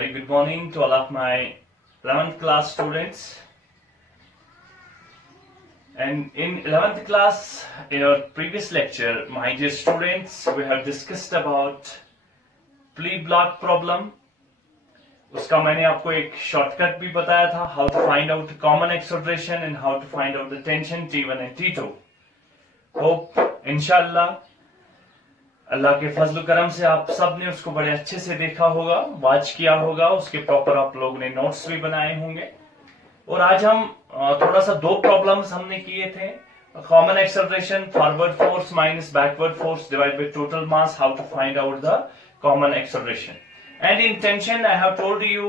Very good morning to all of my 11th class students. And in 11th class, in our previous lecture, my dear students, we have discussed about plea block problem. उसका मैंने आपको एक shortcut भी बताया था, how to find out common acceleration and how to find out the tension T1 and T2. Hope इंशाल्लाह अल्लाह के फजल करम से आप सब ने उसको बड़े अच्छे से देखा होगा, वॉच किया होगा, उसके प्रॉपर आप लोगों ने नोट्स भी बनाए होंगे। और आज हम थोड़ा सा दो प्रॉब्लम्स हमने किए थे, common acceleration forward force minus backward force divide by total mass, how to find out the common acceleration. And in tension I have told you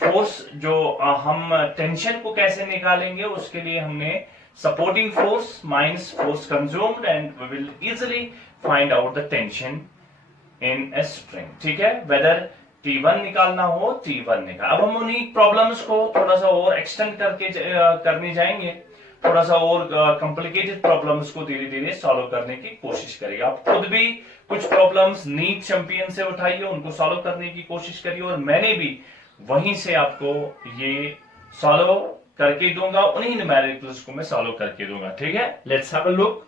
force जो हम टेंशन को कैसे निकालेंगे, उसके लिए हमने supporting force minus force consumed and we will easily find out the tension in a string। ठीक है, whether T1 निकालना हो T1 निकाल। अब हम उन्हीं प्रॉब्लम्स को थोड़ा सा और एक्सटेंड करके करने जाएंगे, थोड़ा सा और कॉम्प्लिकेटेड प्रॉब्लम्स को धीरे धीरे सॉल्व करने की कोशिश करिए। आप खुद भी कुछ प्रॉब्लम्स नीट चैंपियन से उठाइए, उनको सॉल्व करने की कोशिश करिए और मैंने भी वहीं से आपको ये सॉल्व करके दूंगा, उन्हीं न्यूमेरिकल्स को मैं सॉल्व करके दूंगा। ठीक है, let's have a look.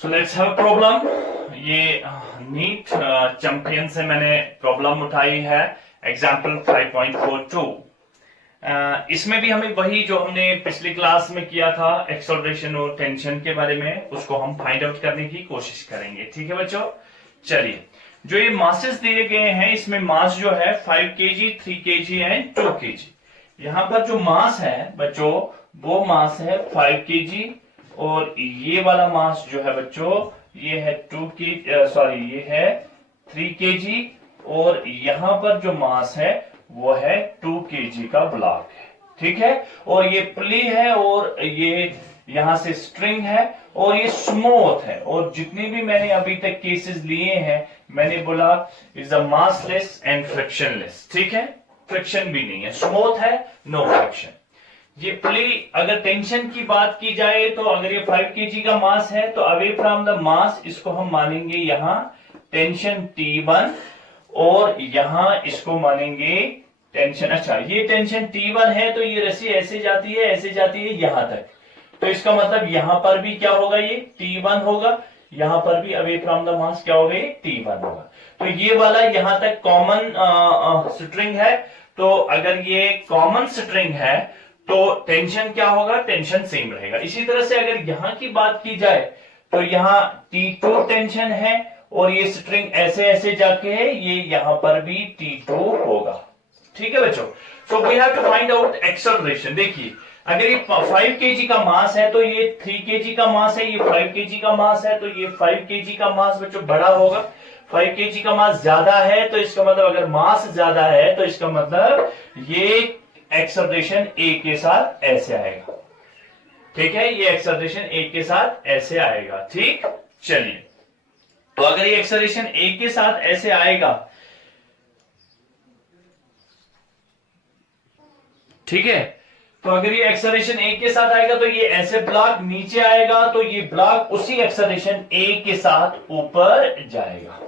So let's have a problem. ये नीट चैंपियन से मैंने प्रॉब्लम उठाई है, एग्जांपल 5.42। इसमें भी हमें वही जो हमने पिछली क्लास में किया था एक्सेलरेशन और टेंशन के बारे में, उसको हम फाइंड आउट करने की कोशिश करेंगे। ठीक है बच्चों, चलिए जो ये मासेस दिए गए हैं, इसमें मास जो है 5 kg, 3 kg एंड 2 kg। यहाँ पर जो मास है बच्चों, वो मास है 5 kg और ये वाला मास जो है बच्चों, ये है 2 kg, सॉरी ये है 3 kg और यहाँ पर जो मास है वो है 2 kg का ब्लॉक है। ठीक है, और ये पुली है और ये यहां से स्ट्रिंग है और ये स्मूथ है। और जितने भी मैंने अभी तक केसेस लिए हैं, मैंने बोला is a massless and frictionless. ठीक है, फ्रिक्शन भी नहीं है, स्मूथ है, नो फ्रिक्शन। ये पुली, अगर टेंशन की बात की जाए तो अगर ये 5 kg का मास है तो अवे फ्रॉम द मास इसको हम मानेंगे यहाँ टेंशन T1 और यहां इसको मानेंगे टेंशन। अच्छा, ये टेंशन T1 है तो ये रस्सी ऐसे जाती है, ऐसे जाती है यहां तक, तो इसका मतलब यहां पर भी क्या होगा, ये T1 होगा, यहां पर भी अवे फ्रॉम द मास क्या होगा, ये T1 होगा। तो ये वाला यहां तक कॉमन स्ट्रिंग है, तो अगर ये कॉमन स्ट्रिंग है तो टेंशन क्या होगा, टेंशन सेम रहेगा। इसी तरह से अगर यहां की बात की जाए तो यहां T2 टेंशन है और ये स्ट्रिंग ऐसे ऐसे जाके है, ये यहां पर भी T2 होगा। ठीक है बच्चों, so we have to find out acceleration. देखिए, अगर ये 5 kg का मास है तो ये 3 kg का मास है, ये 5 kg का मास है, तो ये 5 kg का मास बच्चों बड़ा होगा। 5 kg का मास ज्यादा है तो इसका मतलब, अगर मास ज्यादा है तो इसका मतलब ये एक्सेलरेशन A के साथ ऐसे आएगा। ठीक है, ये एक्सेलरेशन A के साथ ऐसे आएगा। ठीक, चलिए, तो अगर ये एक्सेलरेशन A के साथ ऐसे आएगा, ठीक है, तो अगर ये एक्सेलरेशन A के साथ आएगा तो ये ऐसे ब्लॉक नीचे आएगा, तो ये ब्लॉक उसी एक्सेलरेशन A के साथ ऊपर जाएगा।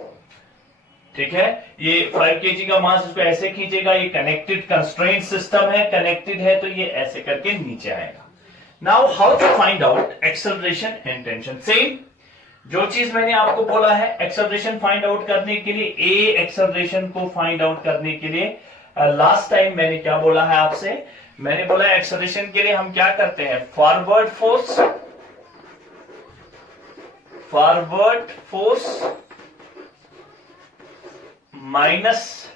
ठीक है, ये 5 kg का मास इसको ऐसे खींचेगा, ये कनेक्टेड कंस्ट्रेंट सिस्टम है, कनेक्टेड है, तो ये ऐसे करके नीचे आएगा। Now how to find out acceleration and tension. Same जो चीज मैंने आपको बोला है, एक्सेलरेशन फाइंड आउट करने के लिए, ए एक्सेलरेशन को फाइंड आउट करने के लिए लास्ट टाइम मैंने क्या बोला है आपसे, मैंने बोला एक्सेलरेशन के लिए हम क्या करते हैं, forward force minus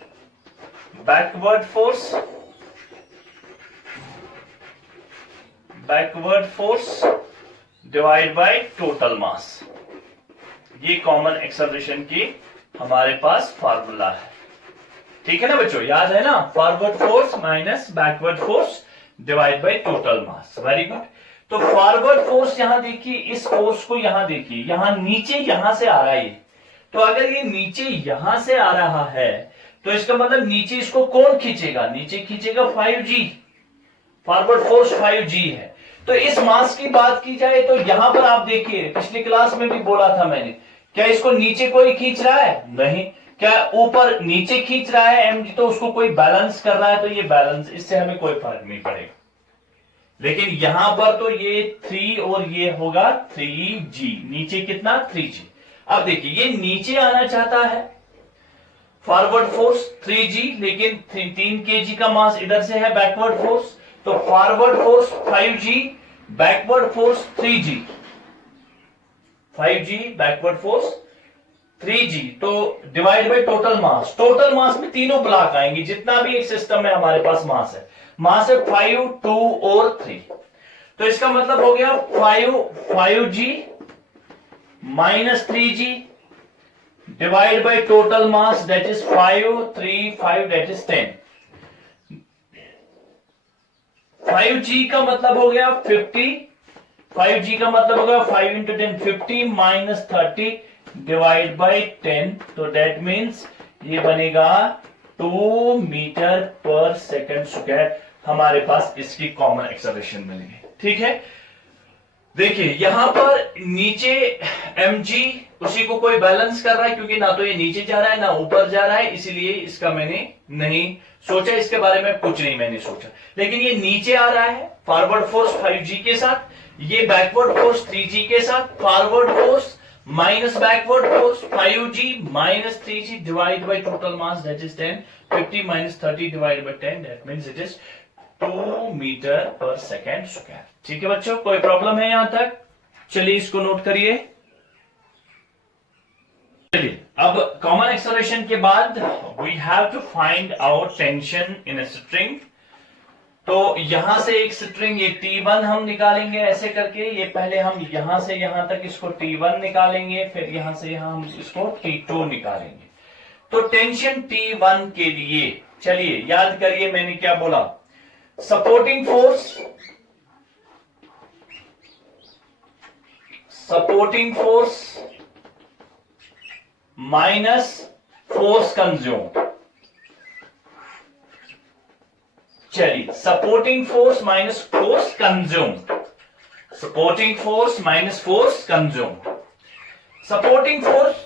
backward force divide by total मास। ये कॉमन एक्सेलरेशन की हमारे पास फार्मूला है। ठीक है ना बच्चों, याद है ना, forward force minus backward force divide by total mass. Very good. तो फॉरवर्ड फोर्स यहां देखिए, इस फोर्स को यहां देखिए, यहां नीचे यहां से आ रहा है ये, तो अगर ये नीचे यहां से आ रहा है तो इसका मतलब नीचे इसको कौन खींचेगा, नीचे खींचेगा 5G, फॉरवर्ड फोर्स 5G है। तो इस मास की बात की जाए तो यहां पर आप देखिए, पिछली क्लास में भी बोला था मैंने, क्या इसको नीचे कोई खींच रहा है, नहीं। क्या ऊपर नीचे खींच रहा है mg, तो उसको कोई बैलेंस कर रहा है, तो ये बैलेंस, इससे हमें कोई फर्क नहीं पड़ेगा। लेकिन यहां पर तो ये 3 और ये होगा 3G, नीचे कितना 3G। अब देखिए ये नीचे आना चाहता है, फॉरवर्ड फोर्स 3G, लेकिन 3 kg का मास इधर से है, बैकवर्ड फोर्स, तो forward force 5G, backward force 3G, 5G backward force 3G, तो divide by total mass. Total mass में तीनों ब्लॉक आएंगे, जितना भी एक सिस्टम में हमारे पास मास है 5, 2 और 3। तो इसका मतलब हो गया 5G minus 3G divide by total mass, that is 5, 3, 5, that is 10। 5G का मतलब हो गया 50, 5G का मतलब होगा 5 इंटू 10 50 माइनस 30 डिवाइड बाई 10, तो दैट मीन्स ये बनेगा 2 मीटर पर सेकंड स्क्वायर। हमारे पास इसकी कॉमन एक्सेलरेशन मिलेगी, ठीक है। देखिए यहां पर नीचे mg, उसी को कोई बैलेंस कर रहा है, क्योंकि ना तो ये नीचे जा रहा है ना ऊपर जा रहा है, इसीलिए इसका मैंने नहीं सोचा, इसके बारे में कुछ नहीं मैंने सोचा। लेकिन ये नीचे आ रहा है फॉरवर्ड फोर्स 5G के साथ, ये बैकवर्ड फोर्स 3G के साथ, forward force minus backward force 5G minus 3G divide by total mass, that is 10, 50 minus 30 divide by 10, that means it is 2 metre per second square. ठीक है बच्चों, कोई problem है यहां तक? चलिए इसको नोट करिए। चलिए अब कॉमन एक्सेलरेशन के बाद we have to find out tension in a string. तो यहां से एक स्ट्रिंग ये T1 हम निकालेंगे ऐसे करके, ये पहले हम यहां से यहां तक इसको T1 निकालेंगे, फिर यहां से यहां हम इसको T2 निकालेंगे। तो टेंशन T1 के लिए चलिए याद करिए मैंने क्या बोला, supporting force minus force consumed. चलिए supporting force minus force consumed, supporting force minus force consumed, supporting force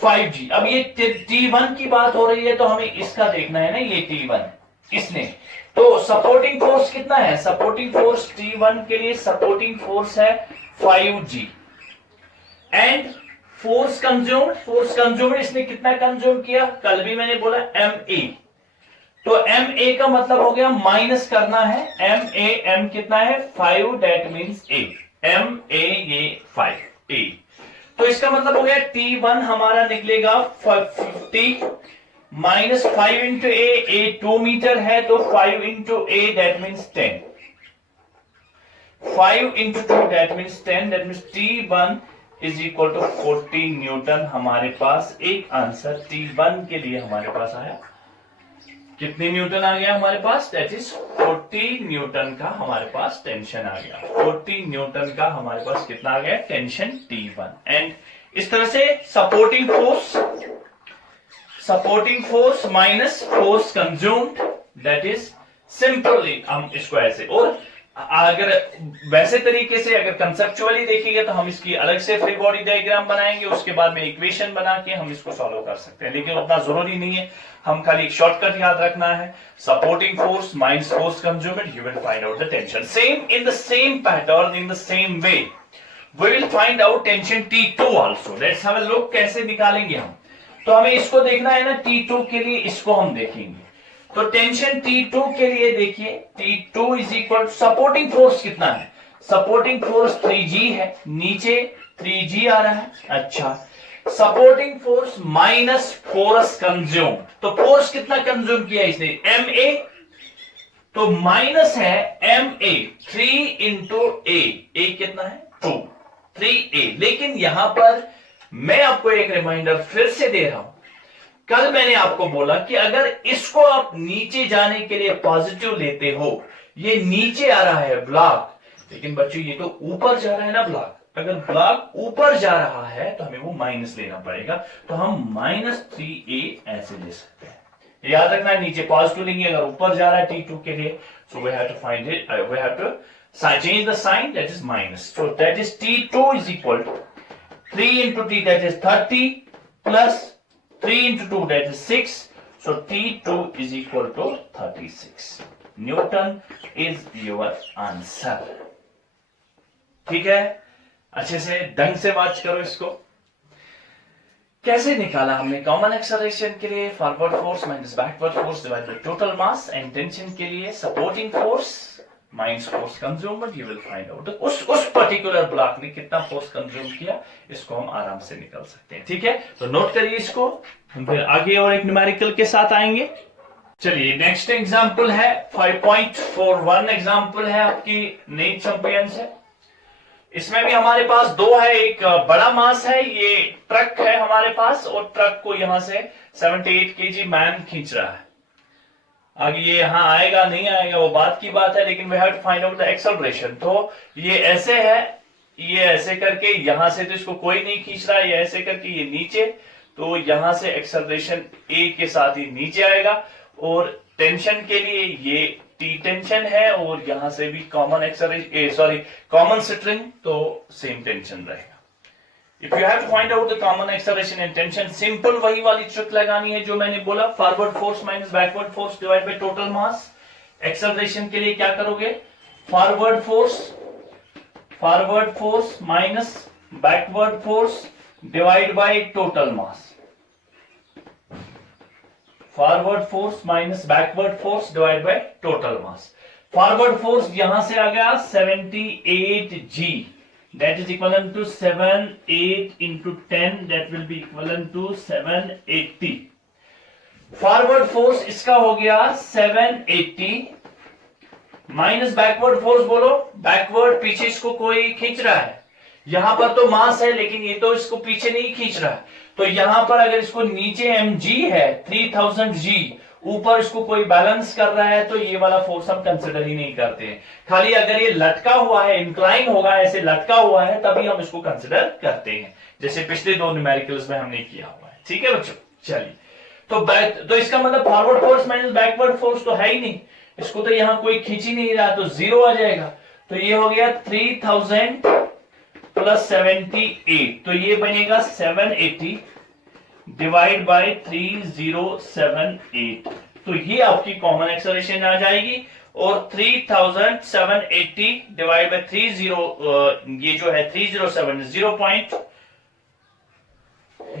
5G। अब ये T1 की बात हो रही है तो हमें इसका देखना है ना, ये T1 इसने, तो सपोर्टिंग फोर्स कितना है, सपोर्टिंग फोर्स T1 के लिए सपोर्टिंग फोर्स है 5G एंड फोर्स कंज्यूम्ड इसने कितना कंज्यूम किया, कल भी मैंने बोला MA, तो MA का मतलब हो गया माइनस करना है, M कितना है 5, दैट मींस A, MA ये 5 A, तो इसका मतलब हो गया T1 हमारा निकलेगा 50 माइनस 5 इंटू A 2 मीटर है, तो 5 into A that means 10, 5 into 2 that means 10, that means T1 is equal to 40 newton. हमारे पास एक आंसर T1 के लिए हमारे पास आया, कितने न्यूटन आ गया हमारे पास, दैट इज 40 न्यूटन का हमारे पास टेंशन आ गया, 40 न्यूटन का हमारे पास कितना आ गया टेंशन T1। एंड इस तरह से supporting force minus force consumed, that is simply हम इसको ऐसे, और अगर वैसे तरीके से अगर कंसेप्चुअली देखेंगे तो हम इसकी अलग से फ्री बॉडी डायग्राम बनाएंगे, उसके बाद में इक्वेशन बना के हम इसको सॉल्व कर सकते हैं, लेकिन उतना जरूरी नहीं है, हम खाली एक शॉर्टकट याद रखना है, supporting force minus force consumed, you will find out the tension. Same in the same pattern, in the same way we will find out tension T2 also. Let's have a look कैसे निकालेंगे हम, तो हमें इसको देखना है ना T2 के लिए, इसको हम देखेंगे। तो टेंशन T2 के लिए देखिए, T2 is equal, supporting force कितना है, सपोर्टिंग फोर्स 3G है, नीचे 3G आ रहा है, अच्छा, supporting force minus force consume, तो फोर्स कितना कंज्यूम किया इसने MA, तो माइनस है MA 3 इंटू A कितना है 2, 3A। लेकिन यहां पर मैं आपको एक रिमाइंडर फिर से दे रहा हूं, कल मैंने आपको बोला कि अगर इसको आप नीचे जाने के लिए पॉजिटिव लेते हो, ये नीचे आ रहा है ब्लॉक, लेकिन बच्चों ये तो ऊपर जा रहा है ना ब्लॉक, अगर ब्लॉक ऊपर जा रहा है तो हमें वो माइनस लेना पड़ेगा, तो हम -3A ऐसे ले सकते हैं। याद रखना नीचे पॉजिटिव लेंगे अगर ऊपर जा रहा है T2 के लिए, so we have to find it, we have to change the sign, that is minus. So that is T2 is equal to 3 into T, that is 30 plus 3 into 2, that is 6. So T2 is equal to 36. Newton is your answer. ठीक है, अच्छे से ढंग से बात करो इसको। कैसे निकाला हमने कॉमन एक्सेलरेशन के लिए forward force minus backward force divide by total mass, and tension के लिए supporting force minus force consumed, you will find out उस पर्टिकुलर ब्लॉक ने कितना फोर्स कंज्यूम किया, इसको हम आराम से निकाल सकते हैं। ठीक है, तो नोट करिए इसको, हम फिर आगे और एक न्यूमेरिकल के साथ आएंगे। चलिए नेक्स्ट एग्जांपल है 5.41 एग्जांपल है आपकी नीट चैंपियंस है। इसमें भी हमारे पास दो है, एक बड़ा मास है, ये ट्रक है हमारे पास, और ट्रक को यहां से 78 केजी मैन खींच रहा है। आगे ये यहां आएगा नहीं आएगा वो बात की बात है, लेकिन we have to find out the acceleration. तो ये ऐसे है, ये ऐसे करके यहां से तो इसको कोई नहीं खींच रहा है, ये ऐसे करके ये नीचे, तो यहां से एक्सेलरेशन ए के साथ ही नीचे आएगा, और टेंशन के लिए ये टी टेंशन है, और यहां से भी कॉमन एक्सेलरेशन कॉमन स्ट्रिंग, तो सेम टेंशन रहेगा। If you have to find out the common acceleration and tension, simple वही वाली ट्रिक लगानी है जो मैंने बोला, forward force minus backward force divide by total mass. Acceleration के लिए क्या करोगे, forward force minus backward force divide by total mass. Forward force minus backward force divide by total mass. Forward force यहां से आ गया 78G, that is equivalent to 78 into 10, that will be equivalent to 780. Forward force इसका हो गया 780 minus backward force, बोलो backward, पीछे इसको कोई खींच रहा है, यहां पर तो मास है लेकिन ये तो इसको पीछे नहीं खींच रहा है, तो यहां पर अगर इसको नीचे mg है 3000G, ऊपर इसको कोई बैलेंस कर रहा है, तो ये वाला फोर्स हम कंसिडर ही नहीं करते हैं। खाली अगर ये लटका हुआ है, इंक्लाइन होगा, ऐसे लटका हुआ है, तभी हम इसको कंसिडर करते हैं, जैसे पिछले दो न्यूमेरिकल्स में हमने किया हुआ है। ठीक है बच्चों, चलिए तो इसका मतलब forward force minus backward force तो है ही नहीं, इसको तो यहां कोई खींच ही नहीं रहा, तो जीरो आ जाएगा। तो ये हो गया 3000 प्लस 78, तो ये बनेगा 780 डिवाइड बाय 3078, तो ये आपकी कॉमन एक्सेलरेशन आ जाएगी। और 3780 डिवाइड बाय 30, ये जो है 307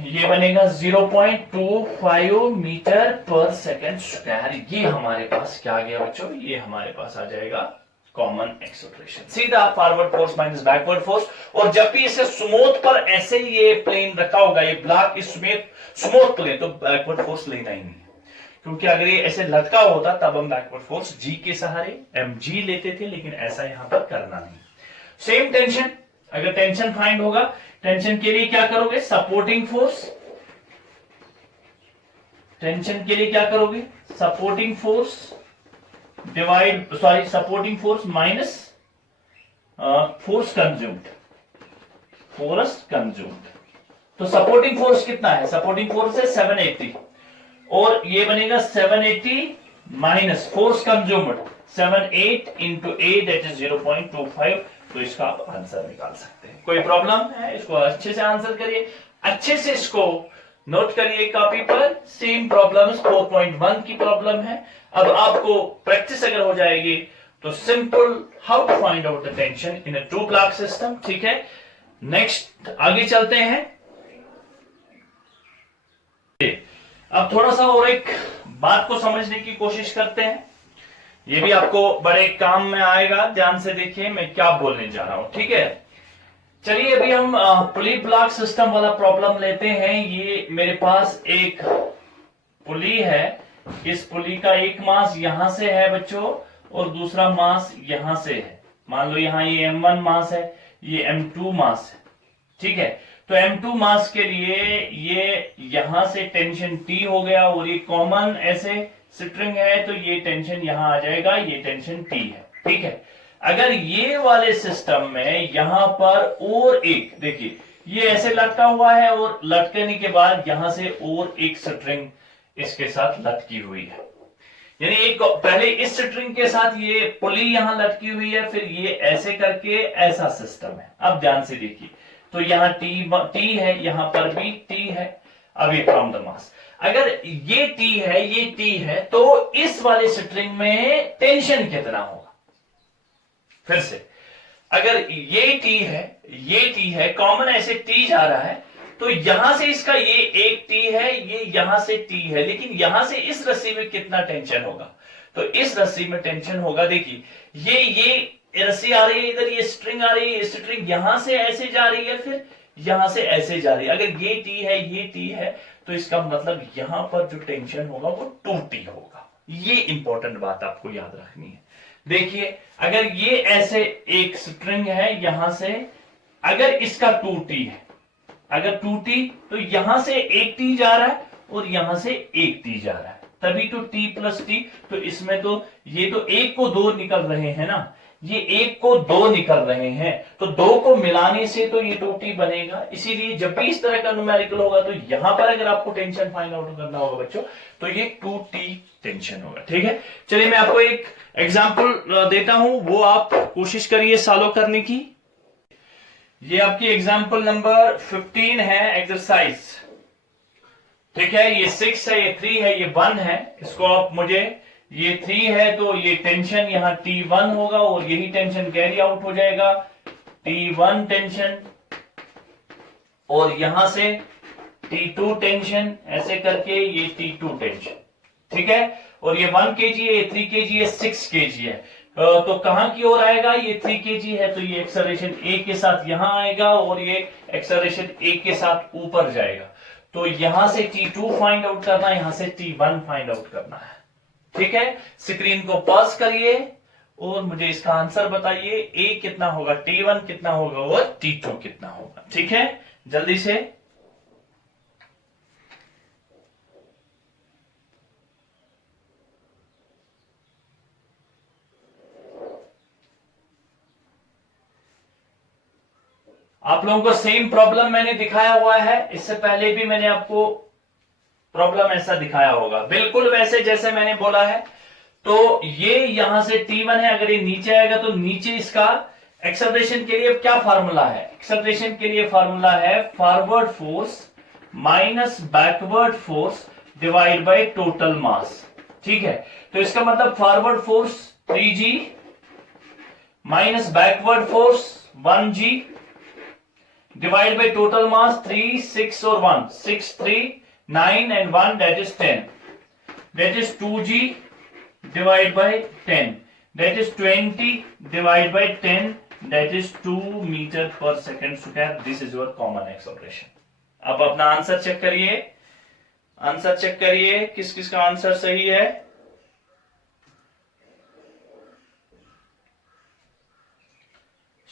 ये बनेगा 0.25 मीटर पर सेकेंड स्क्वायर। ये हमारे पास क्या आ गया बच्चों, ये हमारे पास आ जाएगा कॉमन एक्सेलरेशन, सीधा forward force minus backward force. और जब भी इसे स्मूथ पर ऐसे ये प्लेन रखा होगा, ये ब्लॉक इस स्मूथ प्लेन, तो बैकवर्ड फोर्स लेना ही नहीं, क्योंकि अगर ये ऐसे लटका होता तब हम बैकवर्ड फोर्स जी के सहारे mg लेते थे, लेकिन ऐसा यहां पर करना नहीं। सेम टेंशन, अगर टेंशन फाइंड होगा, टेंशन के लिए क्या करोगे, सपोर्टिंग फोर्स, टेंशन के लिए क्या करोगे, supporting force supporting force minus force consumed, तो सपोर्टिंग फोर्स कितना है, सपोर्टिंग फोर्स है 780, और ये बनेगा 780 minus force consumed 78 into A, that is 0.25, तो इसका आप आंसर निकाल सकते हैं। कोई प्रॉब्लम है, इसको अच्छे से आंसर करिए, अच्छे से इसको नोट करिए कॉपी पर। सेम प्रॉब्लम 4.1 की प्रॉब्लम है। अब आपको प्रैक्टिस अगर हो जाएगी तो simple how to find out the tension in a two block system. ठीक है, नेक्स्ट आगे चलते हैं। अब थोड़ा सा और एक बात को समझने की कोशिश करते हैं, ये भी आपको बड़े काम में आएगा, ध्यान से देखिए मैं क्या बोलने जा रहा हूं। ठीक है, चलिए अभी हम पुली ब्लॉक सिस्टम वाला प्रॉब्लम लेते हैं। ये मेरे पास एक पुली है, इस पुली का एक मास यहां से है बच्चों, और दूसरा मास यहां से है। मान लो यहां ये m1 मास है, ये m2 मास है। ठीक है, तो m2 मास के लिए ये यहां से टेंशन T हो गया, और ये कॉमन ऐसे स्ट्रिंग है, तो ये टेंशन यहां आ जाएगा, ये टेंशन T है। ठीक है, अगर ये वाले सिस्टम में यहां पर और एक, देखिए ये ऐसे लटका हुआ है, और लटकने के बाद यहां से और एक स्ट्रिंग इसके साथ लटकी हुई है। यानी एक पहले इस स्ट्रिंग के साथ ये पुली यहां लटकी हुई है, फिर ये ऐसे करके ऐसा सिस्टम है। अब ध्यान से देखिए, तो यहां टी है, यहां पर भी टी है। अब ये फ्रॉम द मास, अगर ये टी है, ये टी है, तो इस वाले स्ट्रिंग में टेंशन कितना होगा? फिर से, अगर ये टी है, ये टी है, कॉमन ऐसे टी जा रहा है, तो यहां से इसका ये एक टी है, ये यहां से टी है, लेकिन यहां से इस रस्सी में कितना टेंशन होगा? तो इस रस्सी में टेंशन होगा, देखिए ये रस्सी आ रही है इधर, ये स्ट्रिंग आ रही है, ये स्ट्रिंग यहां से ऐसे जा रही है, फिर यहां से ऐसे जा रही है। अगर ये टी है, ये टी है, तो इसका मतलब यहां पर जो टेंशन होगा वो 2T होगा। ये इंपॉर्टेंट बात आपको याद रखनी है। देखिए, अगर ये ऐसे एक स्ट्रिंग है, यहां से अगर इसका 2T है, अगर 2T, तो यहां से एक टी जा रहा है और यहां से एक टी जा रहा है, तभी तो T प्लस टी। तो इसमें तो ये तो एक को दो निकल रहे हैं ना, ये एक को दो निकल रहे हैं, तो दो को मिलाने से तो ये 2T बनेगा। इसीलिए जब भी इस तरह का न्यूमेरिकल होगा, तो यहां पर अगर आपको टेंशन फाइंड आउट करना होगा बच्चों, तो ये 2T टेंशन होगा। ठीक है, चलिए मैं आपको एक एग्जाम्पल देता हूं, वो आप कोशिश करिए सॉल्व करने की। ये आपकी एग्जाम्पल नंबर 15 है, एक्सरसाइज। ठीक है, ये 6 है, ये 3 है, ये 1 है। इसको आप मुझे, ये 3 है तो ये टेंशन यहां T1 होगा और यही टेंशन कैरी आउट हो जाएगा, T1 टेंशन, और यहां से T2 टेंशन, ऐसे करके ये T2 टेंशन। ठीक है, और ये 1 kg है, ये 3 kg है, 6 kg है। तो कहां की ओर आएगा? ये 3 kg है, तो ये एक्सेलरेशन ए के साथ यहां आएगा और ये एक्सेलरेशन ए के साथ ऊपर जाएगा। तो यहां से T2 फाइंड आउट करना है, यहां से T1 फाइंड आउट करना है। ठीक है, स्क्रीन को पॉज करिए और मुझे इसका आंसर बताइए, ए कितना होगा, T1 कितना होगा और T2 कितना होगा। ठीक है, जल्दी से। आप लोगों को सेम प्रॉब्लम मैंने दिखाया हुआ है, इससे पहले भी मैंने आपको प्रॉब्लम ऐसा दिखाया होगा, बिल्कुल वैसे जैसे मैंने बोला है। तो ये यहां से T1 है, अगर ये नीचे आएगा तो नीचे इसका एक्सेलरेशन के लिए क्या फार्मूला है? एक्सेलरेशन के लिए फार्मूला है forward force minus backward force divide by total मास। ठीक है, तो इसका मतलब forward force 3G minus backward force 1G divided by total mass 3, 6 or 1, 6, 3, 9 and 1, that is 10. That is 2G divided by 10. That is 20 divided by 10. That is 2 meter per second square. This is your common acceleration. अब अपना answer check करिए, answer check करिए किस किस का answer सही है।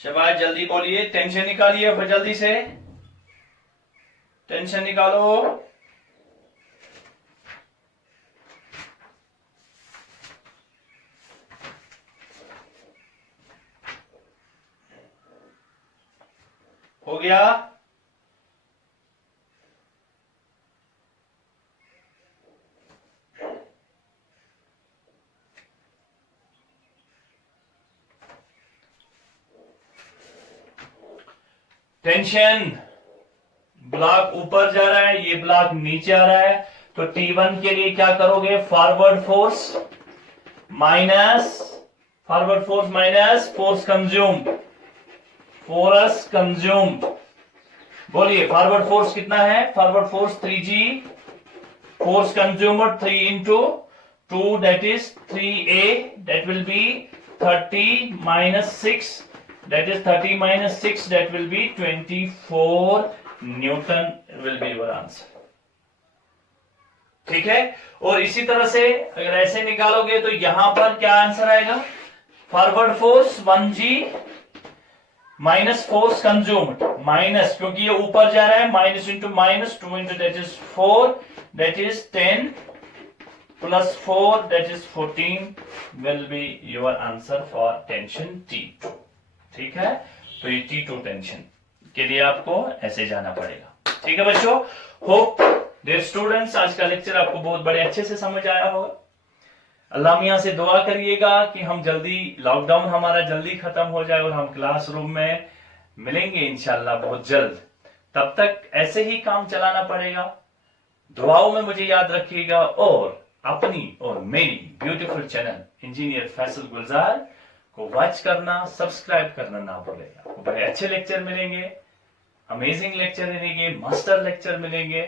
शाबाश, जल्दी बोलिए, टेंशन निकालिए, फिर जल्दी से टेंशन निकालो। हो गया? टेंशन, ब्लॉक ऊपर जा रहा है, ये ब्लॉक नीचे आ रहा है, तो T1 के लिए क्या करोगे? Forward force minus force consumed, force consumed. बोलिए, फॉरवर्ड फोर्स कितना है? Forward force 3G, force consumer 3 into 2, that is 3A, that will be 30 minus 6, that is 30 minus 6, that will be 24 Newton will be your answer. ठीक है, और इसी तरह से अगर ऐसे निकालोगे तो यहां पर क्या आंसर आएगा? Forward force 1G minus force consumed, minus क्योंकि ये ऊपर जा रहा है, minus into minus 2 into that is 4, that is 10 plus 4, that is 14 will be your answer for tension T2। ठीक है, तो ये T2 टेंशन के लिए आपको ऐसे जाना पड़ेगा। ठीक है बच्चों, होप डियर स्टूडेंट्स, आज का लेक्चर आपको बहुत बड़े अच्छे से समझ आया होगा। अल्लाह मियां से दुआ करिएगा कि हम जल्दी, लॉकडाउन हमारा जल्दी खत्म हो जाए और हम क्लासरूम में मिलेंगे इंशाल्लाह बहुत जल्द। तब तक ऐसे ही काम चलाना पड़ेगा। दुआओं में मुझे याद रखिएगा और अपनी और मेरी ब्यूटीफुल चैनल इंजीनियर फैसल गुलजार को वॉच करना, सब्सक्राइब करना ना भूलेगा। बड़े अच्छे लेक्चर मिलेंगे, अमेजिंग लेक्चर मिलेंगे, मास्टर लेक्चर मिलेंगे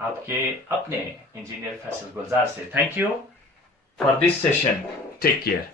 आपके अपने इंजीनियर फैसल गुलजार से। Thank you for this session. Take care.